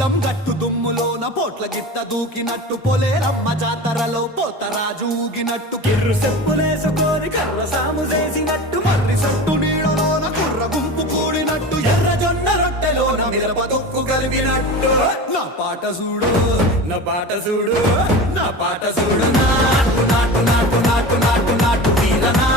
పొలం గట్టు దుమ్ములోన పోట్ల గిత్త దూకినట్టు పొలేరమ్మ జాతరలో పోతరాజు ఊగినట్టు కిర్రు చెప్పులేసుకొని కర్ర సాము చేసినట్టు మర్రి సొట్టు నీడలోన కుర్ర గుంపు కూడినట్టు ఎర్ర జొన్న రొట్టెలోన మిరప తొక్కు కలిపినట్టు నా పాట చూడు నా పాట చూడు నా పాట చూడు నాటు నాటు నాటు నాటు నాటు నాటు వీరనా